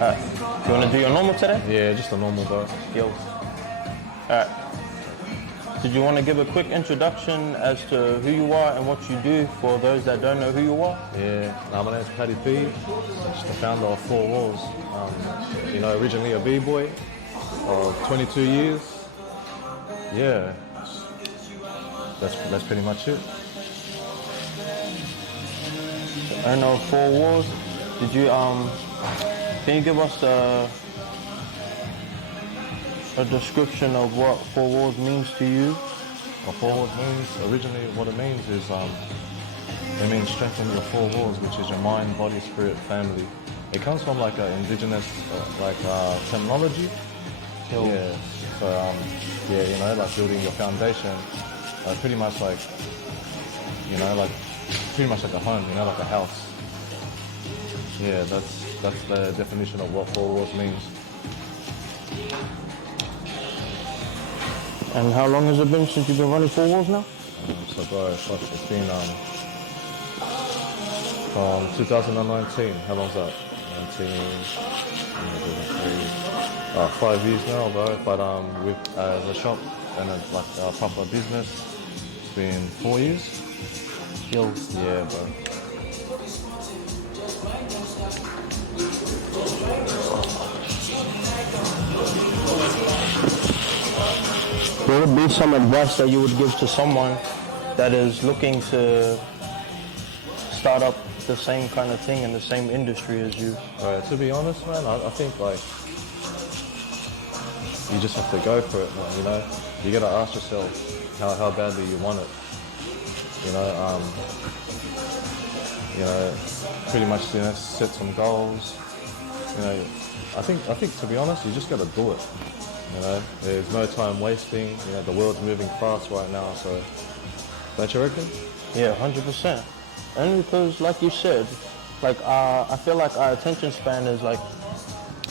You want to do your normal today? Yeah, just a normal, bro. Yo. Alright. Did you want to give a quick introduction as to who you are and what you do for those that don't know who you are? Yeah, my name's Paddy P. Just the founder of Fourwalls. Originally a b-boy of 22 years. Yeah, that's pretty much it. I know Fourwalls. Did you can you give us a description of what Fourwalls means to you? What Fourwalls means, originally what it means is it means strengthening your four walls, which is your mind, body, spirit, family. It comes from like an indigenous terminology. Cool. Yeah. So like building your foundation, pretty much like pretty much like a home, like a house. Yeah, that's the definition of what Fourwalls means. And how long has it been since you've been running Fourwalls now? So bro, it's been from 2019. How long's that? 5 years now, bro. But with as a shop and a proper business, it's been 4 years. Yo. Yeah, bro. What would be some advice that you would give to someone that is looking to start up the same kind of thing in the same industry as you? To be honest, man, I think like you just have to go for it, man. You gotta ask yourself how badly you want it. Pretty much set some goals. I think to be honest, you just gotta do it. There's no time wasting. The world's moving fast right now, so don't you reckon? Yeah, 100%. And because, like you said, I feel like our attention span is like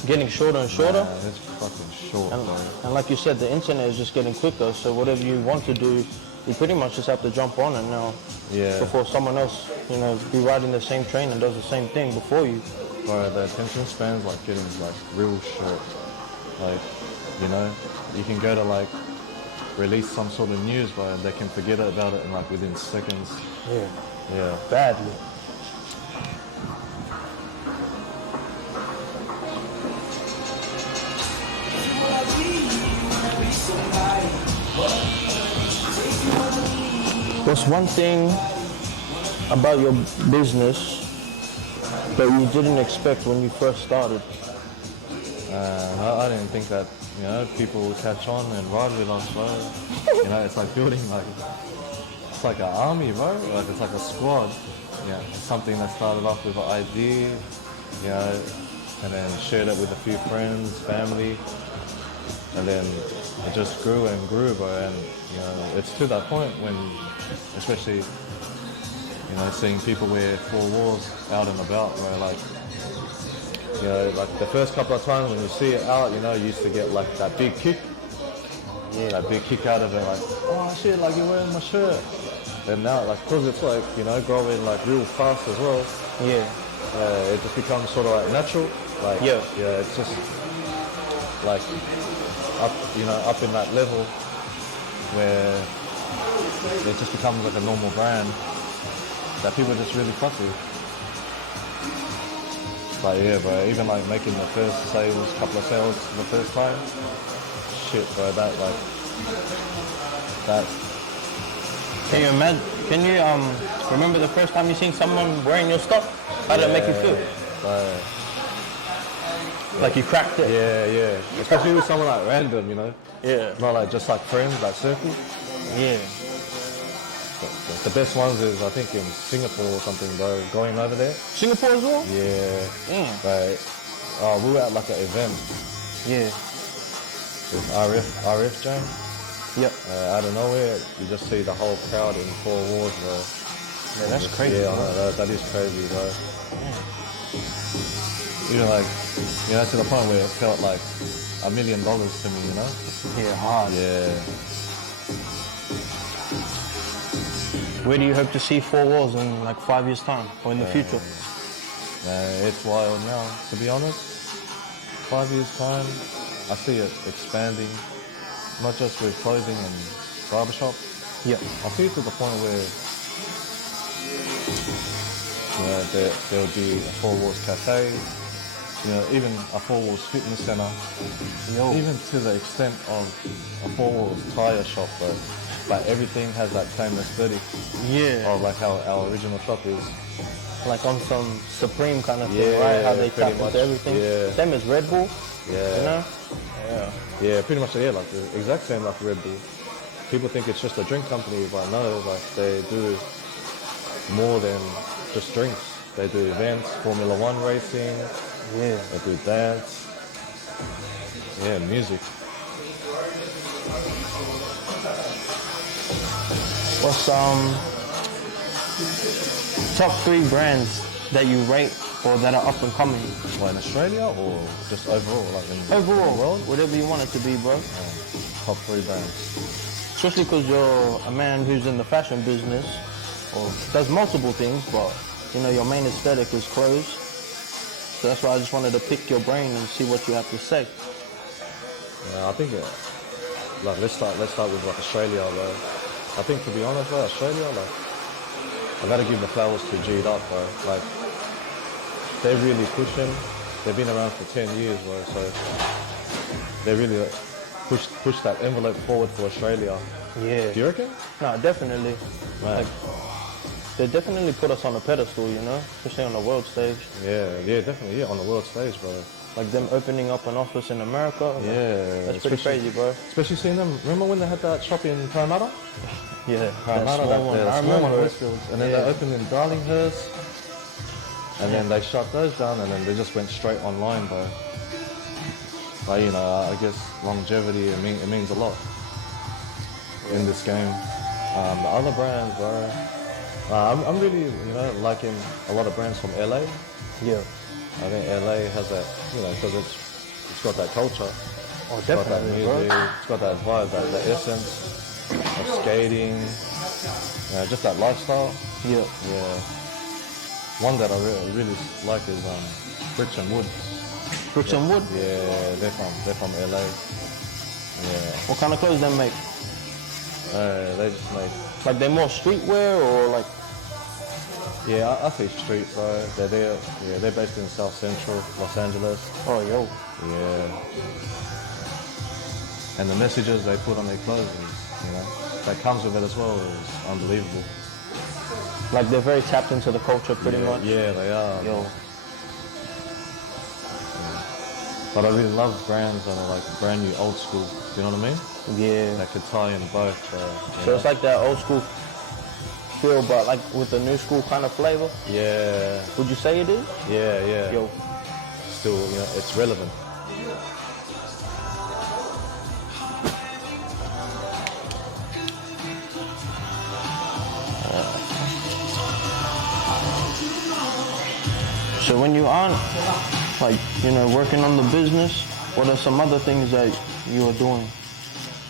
getting shorter and shorter. Man, it's fucking short, and like you said, the internet is just getting quicker. So whatever you want to do, you pretty much just have to jump on it now. Yeah. Before someone else, be riding the same train and does the same thing before you. Bro, the attention span's like getting like real short. You can go to release some sort of news, bro, and they can forget about it in within seconds. Yeah. Yeah. Badly. What's one thing about your business that you didn't expect when you first started? I didn't think that people would catch on and ride with us, bro. It's like building it's like an army, bro. It's like a squad. Yeah, it's something that started off with an idea, and then shared it with a few friends, family, and then it just grew and grew, bro. And it's to that point when, especially, seeing people wear Fourwalls out and about, bro, the first couple of times when you see it out, you used to get that big kick. Yeah. That big kick out of it, oh shit, you're wearing my shirt. And now, cause it's growing real fast as well. Yeah. It just becomes sort of natural. Yeah, it's just up, up in that level where it just becomes like a normal brand that people just really fuss with. Yeah, bro, even making the first couple of sales the first time, shit, bro, that. Can you imagine? Can you remember the first time you seen someone wearing your stuff? How did it make you feel? Like you cracked it? Yeah. Especially with someone random, Yeah. Not just friends, circle. Yeah. The best ones is, I think, in Singapore or something, bro. Going over there. Singapore as well? Yeah. Damn. We were at an event. Yeah. With RF Jane. Yep. Out of nowhere, you just see the whole crowd in Fourwalls, bro. Yeah, that's crazy. Yeah, that is crazy, bro. Yeah. To the point where it felt like $1 million to me, Yeah, hard. Yeah. Where do you hope to see Fourwalls in 5 years' time or in the future? It's wild now, to be honest. 5 years time, I see it expanding, not just with clothing and barbershop. Yeah. I see it to the point where there would be a Fourwalls cafe, even a Fourwalls fitness center, even to the extent of a Fourwalls tire shop, bro. Like everything has that same aesthetic. Yeah. Of like how our original shop is. Like on some Supreme kind of thing, right? How they tap into everything. Yeah. Same as Red Bull. Yeah. You know? Yeah. Yeah, pretty much, yeah, like the exact same like Red Bull. People think it's just a drink company, but no, like they do more than just drinks. They do events, Formula One racing, Yeah. they do dance, yeah, music. What's top 3 brands that you rate or that are up and coming? Like in Australia or just overall, like in Overall, the world? whatever you want it to be, bro. Top 3 bands. Especially because you're a man who's in the fashion business or does multiple things, but your main aesthetic is clothes. So that's why I just wanted to pick your brain and see what you have to say. Yeah, I think like let's start with like Australia, bro. I think to be honest, bro, Australia, like I gotta give the flowers to Geedup, bro. Like they're really pushing. They've been around for 10 years, bro. So they really push that envelope forward for Australia. Yeah. Do you reckon? No, definitely. Man. Like, they definitely put us on a pedestal, especially on the world stage. Yeah, definitely, on the world stage, bro. Like them opening up an office in America. Yeah. That's pretty crazy, bro. Especially seeing them. Remember when they had that shop in Parramatta? Yeah, Parramatta, that small one. I small one, remember. Westfield. And then they opened in Darlinghurst. And then they shut those down, and then they just went straight online, bro. Like, I guess longevity, it means a lot in this game. The other brands, bro, I'm really, liking a lot of brands from LA. Yeah. I think LA has that, because it's got that culture. Oh, It's got that definitely, music, bro. it's got that vibe, that essence of skating, just that lifestyle. Yeah. Yeah. One that I really like is Bricks and Wood. Bricks and Wood? Yeah, they're from LA. Yeah. What kind of clothes they make? They just make. Like they're more streetwear or like? Yeah, I say street, bro. They're there. Yeah, they're based in South Central Los Angeles. Oh, yo. Yeah. And the messages they put on their clothes, that comes with it as well, is unbelievable. Like they're very tapped into the culture, pretty much. Yeah, they are. Yo. But I really love brands that are like brand new, old school. Do you know what I mean? Yeah. That could tie in both. So it's like that old school feel, but like with the new school kind of flavor. Yeah. Would you say it is? Yeah. Yo. Still, it's relevant. So when you aren't working on the business, what are some other things that you are doing?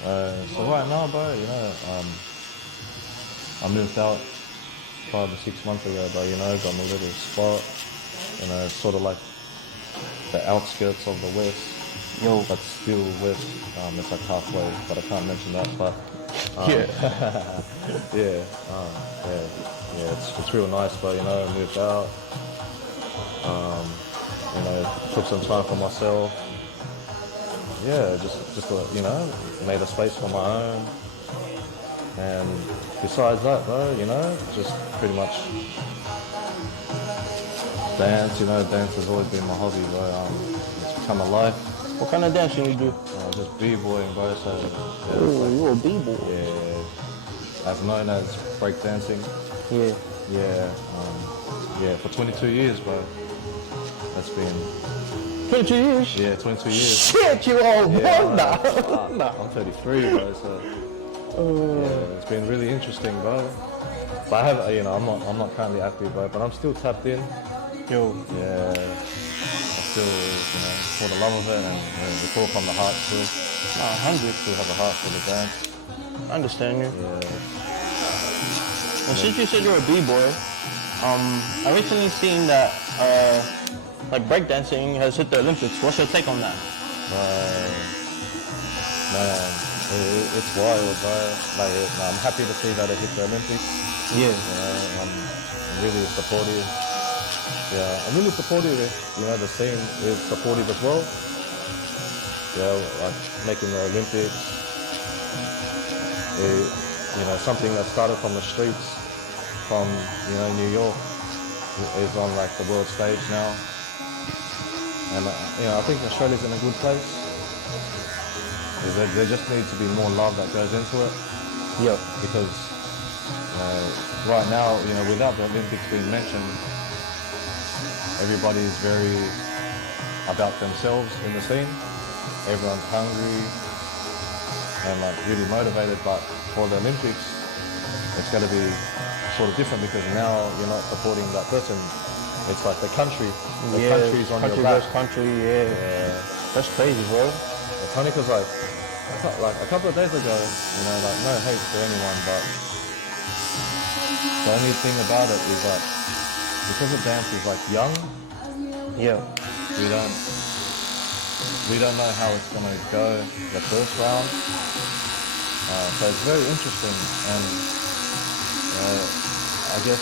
So right now, bro, I moved out 5 or 6 months ago, but got my little spot, sort of like the outskirts of the west. Yo. But still west. It's like halfway, but I can't mention that. But yeah, it's real nice. But moved out. Took some time for myself. Yeah, just made a space for my own. And besides that, bro, just pretty much dance. Dance has always been my hobby, bro. It's become a life. What kind of dancing you do? Just b-boying, bro. So Oh, you're a b-boy. yeah, as known as breakdancing. Yeah. Yeah, for 22 years, bro. That's been 22 years? Yeah, 22 years. Shit, you old bro. Nah. I'm 33, bro. So yeah, it's been really interesting, bro. But I have, I'm not currently active, bro. But I'm still tapped in. Yo. Yeah. I still, for the love of it, and it's all from the heart still. 100. Still have a heart for the dance. I understand you. Yeah. And since you said you're a b-boy, I recently seen that like breakdancing has hit the Olympics. What's your take on that? Man, it's wild, bro. Like, I'm happy to see that it hit the Olympics. Yeah. I'm really supportive. Yeah, I'm really supportive if, the scene is supportive as well. Yeah, like making the Olympics, something that started from the streets, from, New York, is on like the world stage now. And, I think Australia's in a good place. There just needs to be more love that goes into it. Yeah. Because right now, without the Olympics being mentioned, everybody's very about themselves in the scene. Everyone's hungry and like really motivated, but for the Olympics, it's going to be sort of different because now you're not supporting that person. It's like the country. The country's on your back. Country, yeah. That's crazy, bro. It's funny because like a couple of days ago, like no hate to anyone, but the only thing about it is that because the dance is like young, Yeah. we don't know how it's gonna go the first round. So it's very interesting, and I guess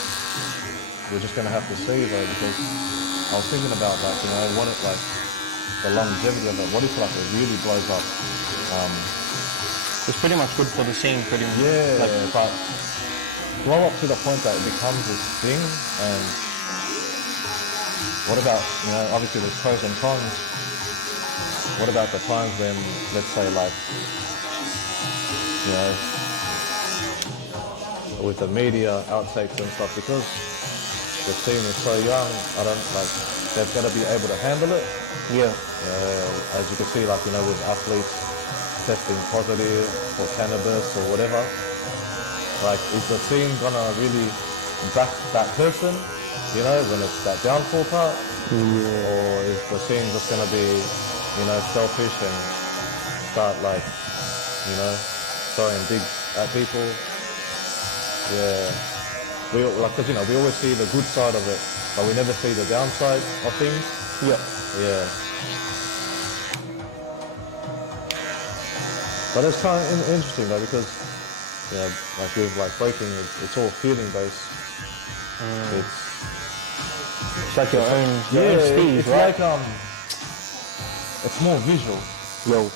we're just gonna have to see though, because I was thinking about like what it like the longevity of it. What if like it really blows up? It's pretty much good for the scene, pretty much. Yeah, Like, but blow up to the point that it becomes this thing. And what about, obviously there's pros and cons. What about the times when, let's say like, with the media outtakes and stuff, because the scene is so young, I don't like, they've got to be able to handle it. yeah. As you can see, like, with athletes testing positive for cannabis or whatever, like, is the scene gonna really back that person, when it's that downfall part? Yeah. Or is the scene just gonna be, selfish and start like, throwing digs at people? Yeah. Because, we always see the good side of it, but we never see the downside of things. Yeah. Yeah. But it's kind of interesting though, because like with like breaking, it's all feeling based. It's like your own steez, it's right? like it's more visual. Yo.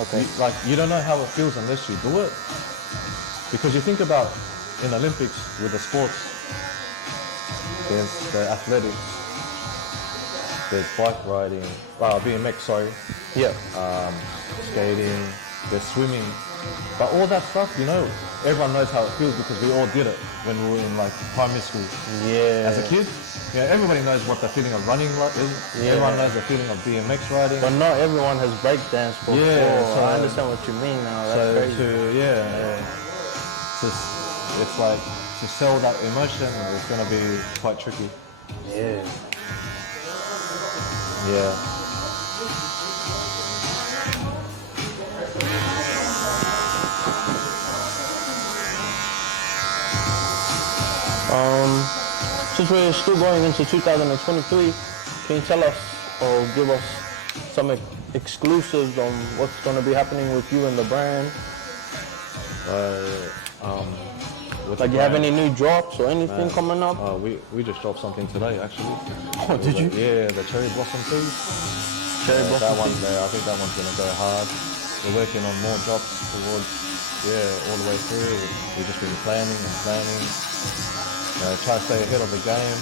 Okay. Like you don't know how it feels unless you do it, because you think about in Olympics with the sports, there's the athletics, there's bike riding, BMX, sorry. Yeah. Skating, there's swimming, but all that stuff, everyone knows how it feels because we all did it when we were in like primary school. Yeah. As a kid, everybody knows what the feeling of running like is. Yeah. Everyone knows the feeling of BMX riding. But not everyone has breakdance before. Yeah, so I understand what you mean now. That's crazy. It's like to sell that emotion is going to be quite tricky. Yeah. Yeah. Since we're still going into 2023, can you tell us or give us some exclusives on what's going to be happening with you and the brand? Like, you have any new drops or anything coming up? We just dropped something today, actually. Oh, did you? Yeah, the cherry blossom tea. Cherry blossom that one tea? there, I think that one's gonna go hard. We're working on more drops towards, all the way through. We've just been planning and planning. Try to stay ahead of the game.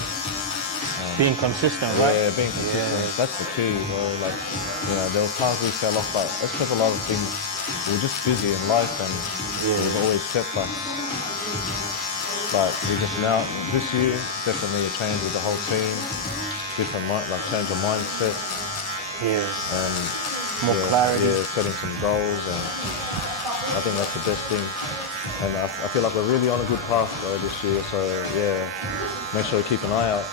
Being consistent, right? Yeah, being consistent. That's the key, bro. Like, there were times we fell off, but that's because a lot of things, we were just busy in life and we've always setbacks. But we just now, this year, definitely a change with the whole team, different change of mindset. Yeah. And More clarity. Yeah, setting some goals, and I think that's the best thing. And I feel like we're really on a good path this year, so make sure you keep an eye out.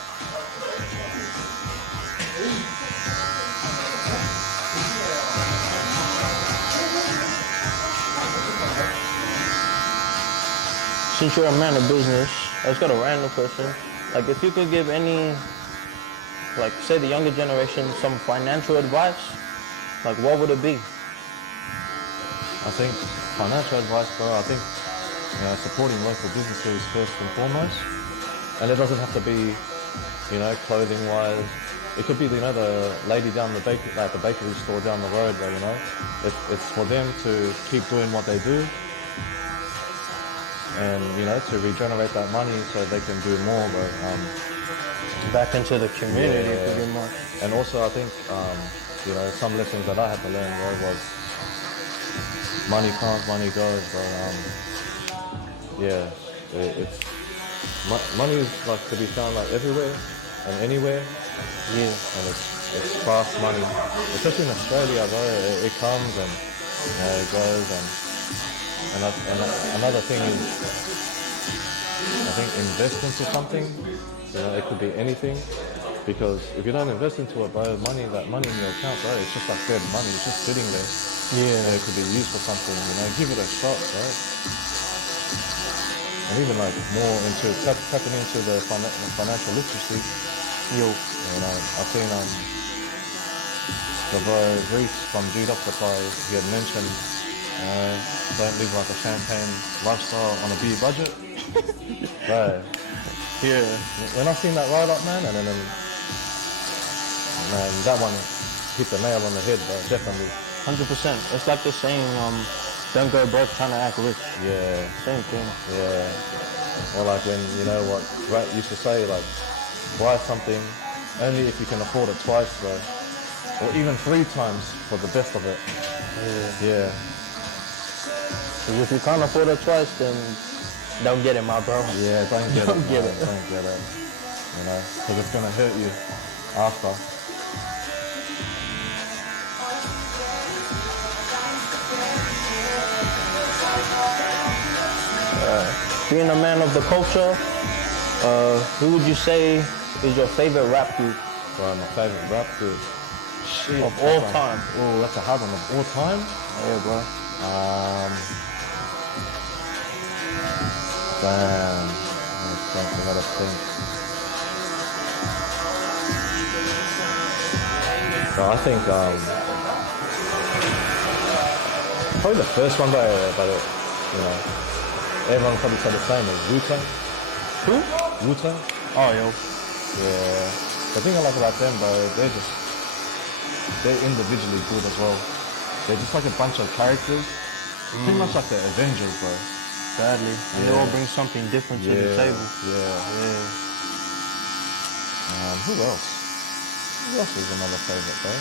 Since you're a man of business, I just got a random question. Like, if you could give any like say the younger generation, some financial advice, like what would it be? I think financial advice, bro. I think supporting local businesses first and foremost, and it doesn't have to be clothing wise. It could be the lady down the bakery store down the road, but it's for them to keep doing what they do, and to regenerate that money so they can do more, bro. Back into the community pretty much. And also I think some lessons that I had to learn, bro, was money comes, money goes, bro. Money is like to be found like everywhere and anywhere. Yeah. And it's fast money, especially in Australia, bro. It comes and it goes, and another thing is, I think invest into something. It could be anything, because if you don't invest into it, bro, money in your account, bro, it's just like dead money. It's just sitting there. Yeah. And it could be used for something. Give it a shot, right? And even like more into tapping into the financial literacy. Yo. I've seen the bro Reese from Geedup Supply. He had mentioned, don't live like a champagne lifestyle on a beer budget. Right. Yeah. When I seen that write up, man, and then man, that one hit the nail on the head, bro. Definitely. 100%. It's like the saying, don't go broke trying to act rich. Yeah. Same thing. Yeah. Or like when what Rat used to say, like, buy something only if you can afford it twice, bro, or even 3 times for the best of it. Yeah. Because if you can't afford it twice, then don't get it, my bro. Yeah, don't get Don't it. get Man. it. Don't get it. Because it's gonna hurt you after. Being a man of the culture, who would you say is your favorite rap group? Bro, my favorite rap group. Shit. Of all time. Oh, that's a hard one. Of all time? Yeah, bro. Damn. I gotta think. So I think probably the first one, but everyone probably said the same as Wu-Tang. Who? Wu-Tang. Oh, yo. Yeah. The thing I like about them, bro, they're individually good as well. They're just like a bunch of characters. Pretty much like the Avengers, bro. Sadly. And they all bring something different to the table. Yeah. Who else? Who else is another favorite, bro?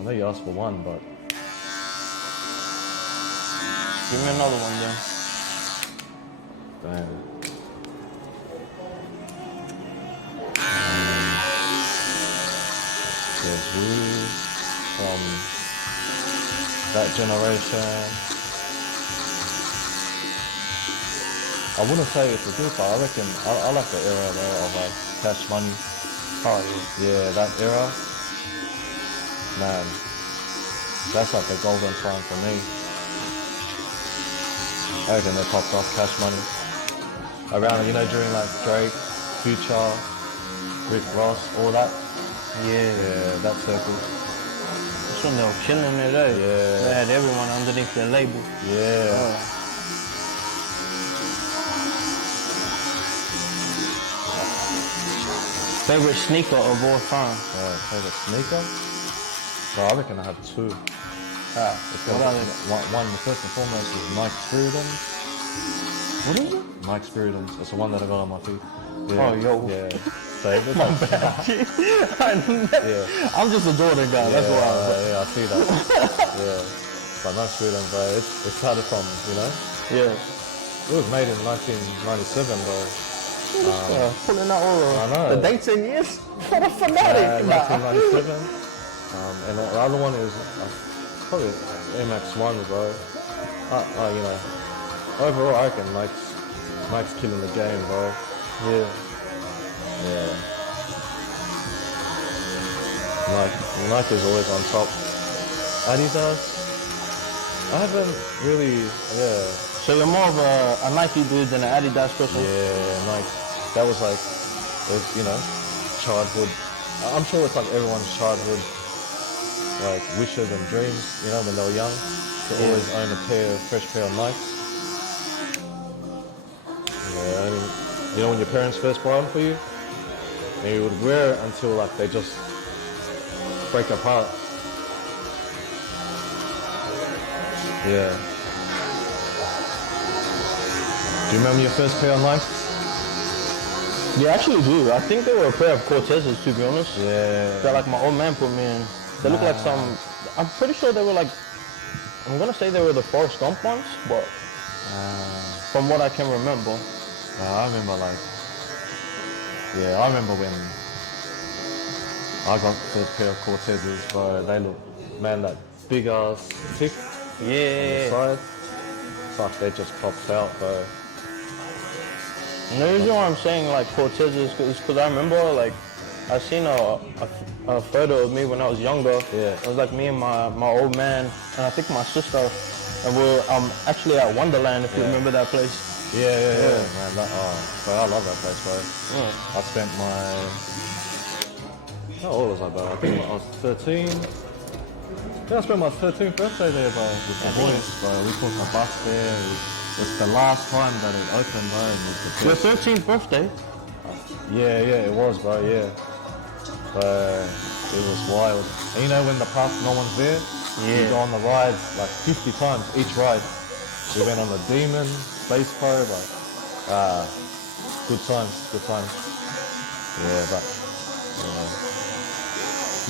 I know you asked for one, but Give me another one, then. damn. There's Wu from that generation. I wouldn't say it's a group, but I reckon I like the era though of like Cash Money. Oh, yeah. Yeah, that era. Man, that's like the golden time for me. I reckon they popped off Cash Money. Around, during like Drake, Future, Rick Ross, all that. Yeah, that circle. That's when they were killing it, eh? Yeah. They had everyone underneath their label. Yeah. Favorite sneaker of all time? Favorite sneaker? Bro, I reckon I have 2. What are they? One, the first and foremost is Nike Spiritums. What is it? Nike Spiritums. It's the one that I got on my feet. Oh, yo. Yeah. So it looks My like, bad. I'm just a Jordan guy, that's why. Yeah, I see that. Yeah. But Nike Spiritums, bro, it started from, Yeah. it was made in 1997, bro. Pulling out all I know. the dates and years? What a fanatic. 1997. And the other one is probably Air Max 1, bro. Overall, I reckon Nike's killing the game, bro. Yeah. Nike is always on top. Adidas, I haven't really, So you're more of a Nike dude than an Adidas person? Yeah, Nike. That was like, childhood I'm sure it's like everyone's childhood, like wishes and dreams, you know, when they were young, to always own a fresh pair of Nikes. Yeah, and you know when your parents first buy them for you, and you would wear it until like they just break apart. Yeah. Do you remember your first pair of Nikes? Yeah, I actually do. I think they were a pair of Cortezes, to be honest. Yeah. That like my old man put me in. They look like some. I'm pretty sure they were like. I'm gonna say they were the Forrest Gump ones, but from what I can remember. I remember like. Yeah, I remember when I got the pair of Cortezes, bro. They look, man, that big ass tick on the side. Fuck, they just popped out, bro. And the reason why I'm saying like Cortezes is because I remember like I seen a photo of me when I was younger. Yeah. It was like me and my old man and I think my sister, and we're actually at Wonderland, if you remember that place. Yeah. Man, bro, I love that place, bro. I spent how old was I, bro? I think I was 13. Yeah, I spent my 13th birthday there, bro, with the boys, bro. We took a bus there. It's the last time that it opened, bro. And it was the Your 13th birthday? Yeah, it was, bro, yeah. But it was wild. And you know when the park, no one's there? You go on the rides like 50 times each ride. We went on the Demon, Space Pro, but good times. Yeah, but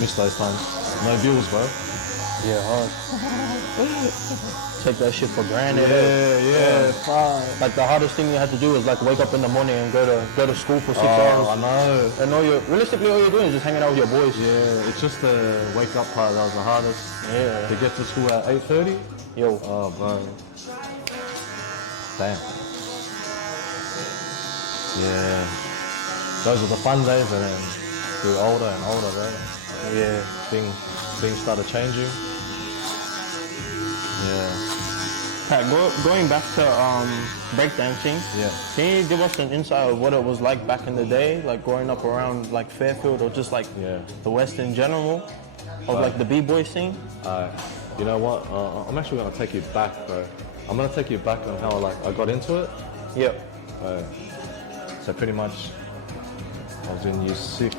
miss those times. No bills, bro. Yeah, hard. Take that shit for granted. Yeah. Like the hardest thing you had to do is like wake up in the morning and go to school for 6 I hours. know. And realistically all you're doing is just hanging out with your boys. Yeah, it's just the wake up part that was the hardest. Yeah. To get to school at 8:30. Yo. Oh, bro. Damn. Yeah. Those were the fun days, and then grew older and older, bro. Yeah. Things started changing. Yeah. Pat, going back to breakdancing, can you give us an insight of what it was like back in the day, like growing up around like Fairfield or just like the West in general, of like the b-boy scene? You know what? I'm actually gonna take you back, bro. I'm gonna take you back on how I got into it. Yep. So pretty much, I was in year 6.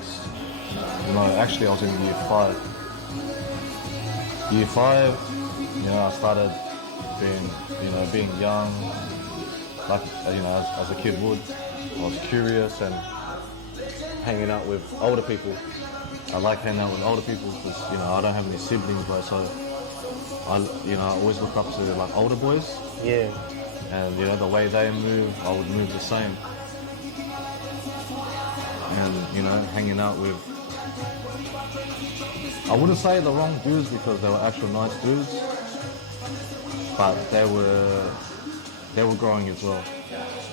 No, actually I was in year 5. Year 5, you know, I started being young, like, you know, as a kid would. I was curious and hanging out with older people. I like hanging out with older people because, you know, I don't have any siblings, bro, so I always look up to like older boys. Yeah. And, you know, the way they move, I would move the same. And, you know, hanging out with, I wouldn't say the wrong dudes because they were actual nice dudes, but they were growing as well.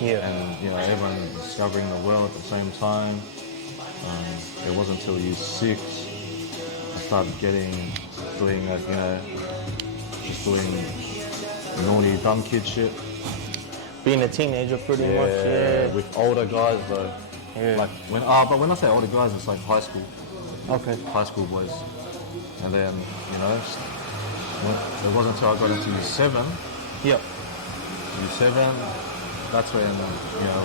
Yeah. And, you know, everyone discovering the world at the same time. It wasn't until year 6 I started doing naughty, dumb kid shit. Being a teenager pretty much, yeah. With older guys though. Yeah. Like when I say older guys, it's like high school. Okay. High school boys. And then, you know, it wasn't until I got into year 7. Yep. Year 7, that's when, you know,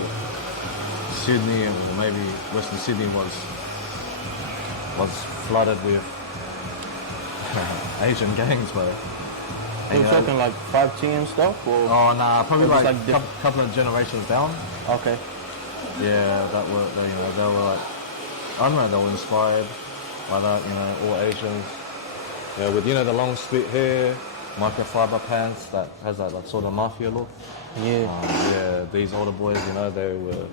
Sydney or maybe Western Sydney was flooded with Asian gangs, bro. You talking like 5T and stuff? Or? Oh, nah, probably Or just like like couple of generations down. Okay. Yeah, they were like, I don't know, they were inspired by that, you know, all Asians. Yeah, with, you know, the long split hair, microfiber pants that has that like, sort of mafia look. Yeah. Yeah, these older boys, you know, they were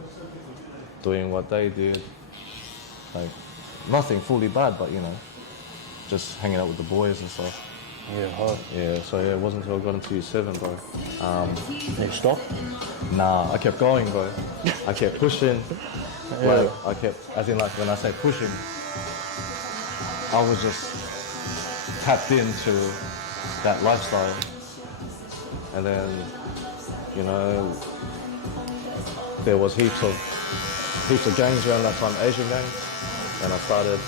doing what they did. Like, nothing fully bad, but, you know, just hanging out with the boys and stuff. Yeah, hard. Yeah, so yeah, it wasn't until I got into year 7, bro. They stopped? Nah, I kept going, bro. I kept pushing. Like, I kept, as in like when I say pushing, I was just tapped into that lifestyle. And then, you know, there was heaps of gangs around that time, Asian gangs. And I started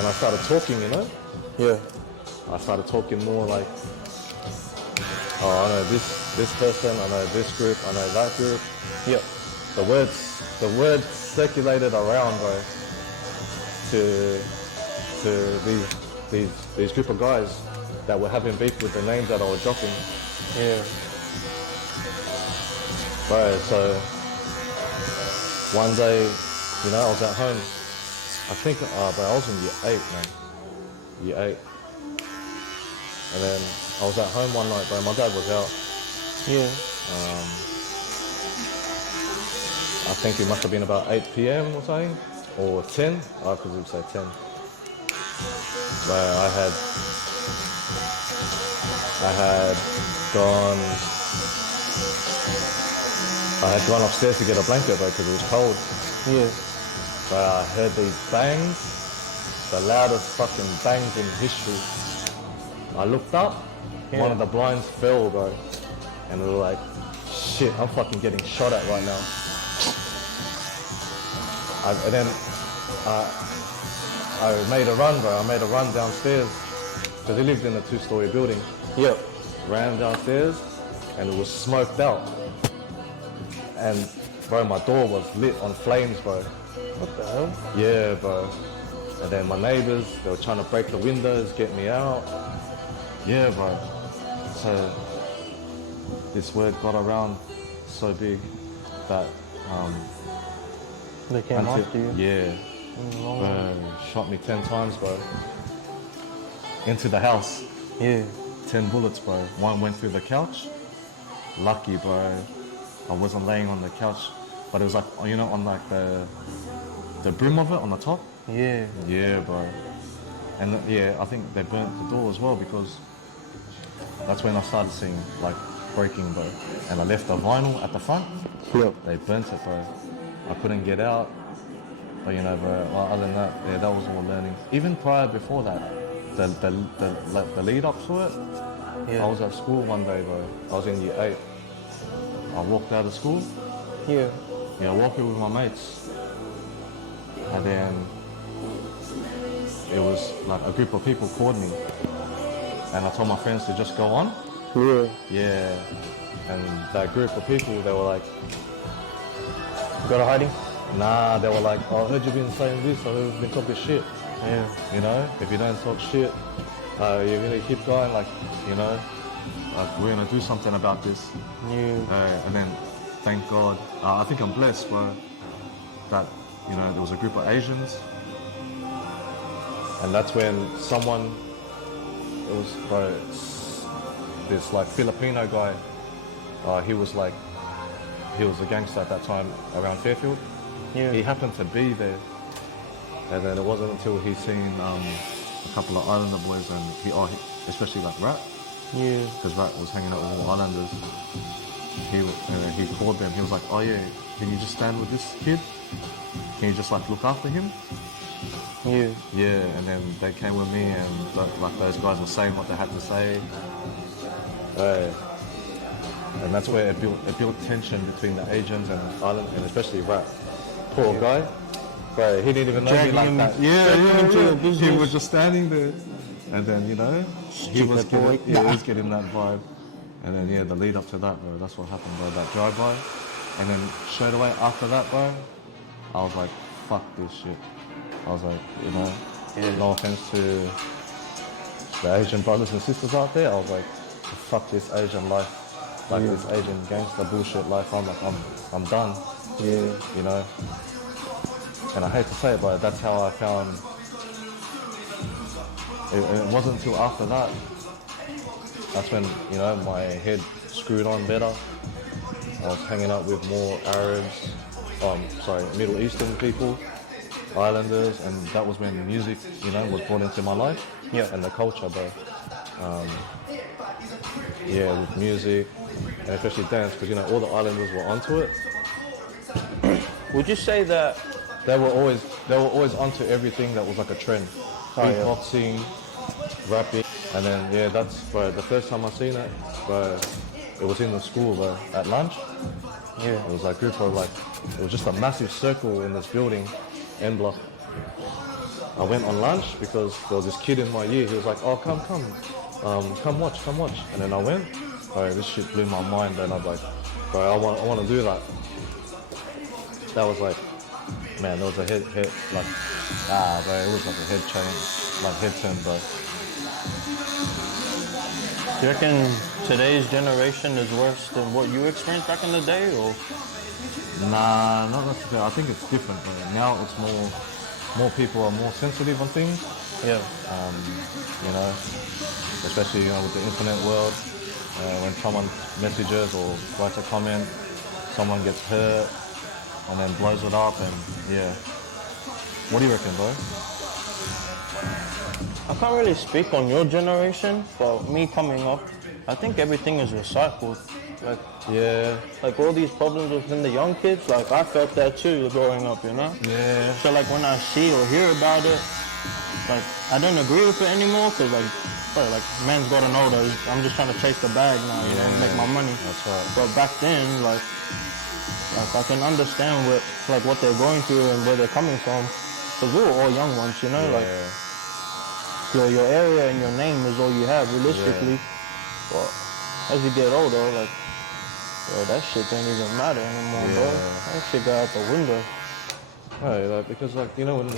and I started talking, you know. Yeah. I started talking more like, oh, I know this person, I know this group, I know that group. Yeah. The words circulated around, bro, to these group of guys that were having beef with the names that I was dropping. Yeah. Bro, so one day, you know, I was at home. I think, bro, I was in year 8, man. Year 8. And then I was at home one night, bro. My dad was out. Yeah. I think it must have been about 8 p.m. or something, or 10. I could say 10. But I had gone upstairs to get a blanket, bro, because it was cold. Yeah. But I heard these bangs, the loudest fucking bangs in history. I looked up, one of the blinds fell, bro, and we were like, shit, I'm fucking getting shot at right now. And then I made a run, bro. I made a run downstairs because he lived in a 2-story building. Yep. Ran downstairs and it was smoked out. And bro, my door was lit on flames, bro. What the hell? Yeah, bro. And then my neighbors, they were trying to break the windows, get me out. Yeah, bro. So this word got around so big that They came after you? Yeah. Bro, shot me 10 times, bro. Into the house. Yeah. 10 bullets, bro. One went through the couch. Lucky, bro. I wasn't laying on the couch, but it was like, you know, on like the brim of it on the top. Yeah. Yeah, bro. And yeah, I think they burnt the door as well because that's when I started seeing like breaking, bro. And I left the vinyl at the front. Yep. They burnt it, bro. I couldn't get out. But you know, bro, well, other than that, yeah, that was all learning. Even prior before that, the lead up to it, Yeah. I was at school one day, bro. I was in year 8. I walked out of school. Yeah. Yeah, walking with my mates. And then it was like a group of people called me. And I told my friends to just go on. Yeah. Yeah. And that group of people, they were like, Go to hiding? nah, they were like, oh, I heard you've been saying this, I heard you've been talking shit. Yeah. You know, if you don't talk shit, you're gonna keep going, like, you know, like we're gonna do something about this. Yeah. And then, thank God, I think I'm blessed, bro, that, you know, there was a group of Asians. And that's when someone, it was, bro, this like Filipino guy, he was a gangster at that time around Fairfield. Yeah. He happened to be there. And then it wasn't until he seen a couple of Islander boys and especially like Rat, Yeah. because Rat was hanging out with all Islanders. He called them. He was like, oh yeah, can you just stand with this kid? Can you just like look after him? Yeah. Yeah, and then they came with me and like those guys were saying what they had to say. And that's where it built tension between the Asians and Island, and especially Rat. Poor guy. Bro, he didn't even know me like that. He was just standing there. And then, you know, he was getting that vibe. And then, yeah, the lead up to that, bro, that's what happened, bro, that drive-by. And then straight away after that, bro, I was like, fuck this shit. I was like, you know, no offense to the Asian brothers and sisters out there, I was like, fuck this Asian life. Like this Asian gangster bullshit life, I'm done. Yeah. You know? And I hate to say it, but that's how I found, it wasn't until after that, that's when, you know, my head screwed on better. I was hanging out with more Arabs, Middle Eastern people, Islanders, and that was when music, you know, was brought into my life. Yeah. And the culture, bro. With music, and especially dance, because, you know, all the Islanders were onto it. Would you say that They were always onto everything that was like a trend. Beatboxing, rapping, and then that's, bro, the first time I seen it, bro, it was in the school, bro, at lunch. Yeah. It was like group of like, it was just a massive circle in this building, N block. I went on lunch because there was this kid in my year. He was like, "Oh, come watch." And then I went. Bro, this shit blew my mind. And I was like, bro, I want to do that. That was like, man, there was a head like, bro, it was like a head turn, bro. Do you reckon today's generation is worse than what you experienced back in the day, or? Nah, not necessarily. I think it's different, bro. Now it's more people are more sensitive on things. Yeah. You know, especially with the internet world, when someone messages or writes a comment, someone gets hurt and then blows it up, and yeah. What do you reckon, bro? I can't really speak on your generation, but me coming up, I think everything is recycled. Like, Yeah. like all these problems within the young kids, like I felt that too growing up, you know? Yeah. So like when I see or hear about it, like I don't agree with it anymore, because like man's gotten older. I'm just trying to chase the bag now, you know, and make my money. That's right. But back then, like I can understand what they're going through and where they're coming from, because we were all young ones, you know, like your area and your name is all you have realistically. But as you get older, like, bro, that shit don't even matter anymore, bro. That shit got out the window. Right, like, because like, you know, when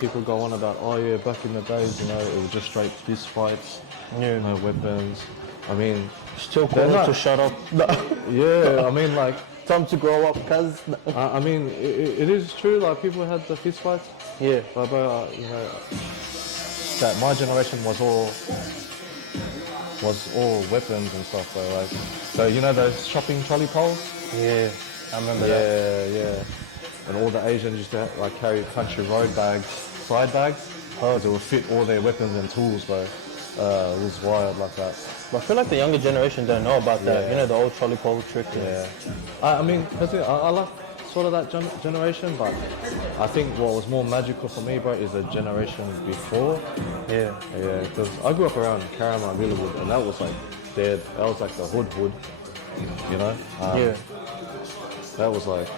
people go on about, oh yeah, back in the days, you know, it was just straight fist fights, no weapons. I mean, Still cool to shut up. yeah, I mean, like, Time to grow up, cuz. I mean, it is true, like, people had the fist fights. Yeah. But you know, that my generation was all weapons and stuff, though. Like, so you know those shopping trolley poles? Yeah. I remember that. Yeah. And all the Asians used to like carry country road bags, side bags, because it would fit all their weapons and tools, bro. It was wild like that. But I feel like the younger generation don't know about that. Yeah. You know, the old trolley pole trick. Yeah. I mean, personally, I like sort of that generation, but I think what was more magical for me, bro, is the generation before. Yeah. Yeah, because I grew up around Carramar, Villawood, and that was like dead. That was like the hood, you know? Yeah. That was like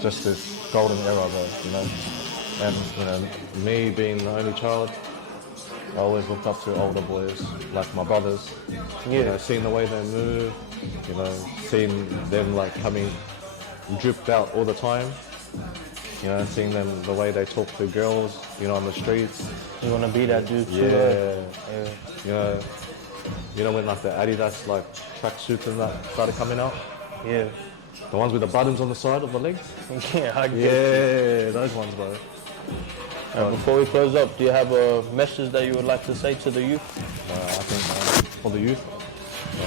just this golden era, bro, you know? And, you know, me being the only child, I always looked up to older boys, like my brothers. You know, seeing the way they move, you know, seeing them like coming dripped out all the time. You know, seeing them the way they talk to girls, you know, on the streets. You want to be that dude too? Yeah. You know when like the Adidas like tracksuits and that started coming out? Yeah. The ones with the buttons on the side of the legs? Yeah, I get you. Yeah, those ones, bro. Before we close up, do you have a message that you would like to say to the youth? I think for the youth,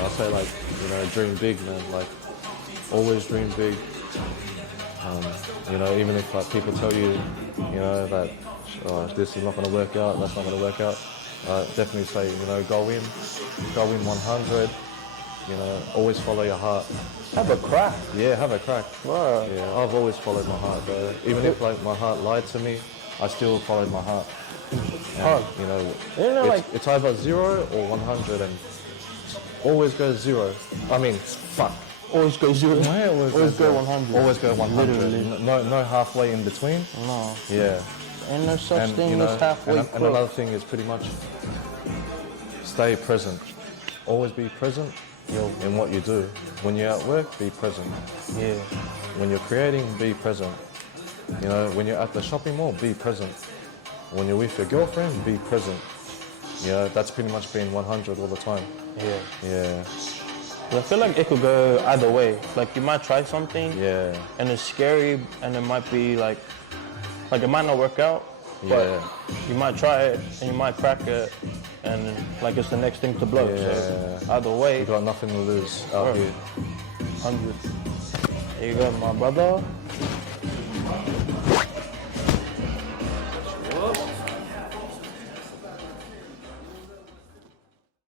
I say like, you know, dream big, man. Like, always dream big. You know, even if like people tell you, you know, that this is not going to work out, that's not going to work out, definitely say, you know, go in 100. You know, always follow your heart. Have a crack. Yeah, have a crack. Wow. Yeah, I've always followed my heart, bro. Even if like my heart lied to me, I still followed my heart. And, you know, it's either 0 or 100, and always go 0. I mean, fuck. Always go 0. No, always go 100. Always go 100. Literally. No halfway in between. No. Yeah. Ain't no such And thing you know, as halfway and another thing is pretty much stay present. Always be present in what you do. When you're at work, be present. Yeah. When you're creating, be present. You know, when you're at the shopping mall, be present. When you're with your girlfriend, be present. You know, that's pretty much being 100 all the time. Yeah. Yeah. I feel like it could go either way. Like you might try something, and it's scary, and it might be like it might not work out, but you might try it, and you might crack it, and like it's the next thing to blow. Yeah. So either way, You got nothing to lose out here. 100. There you go, my brother.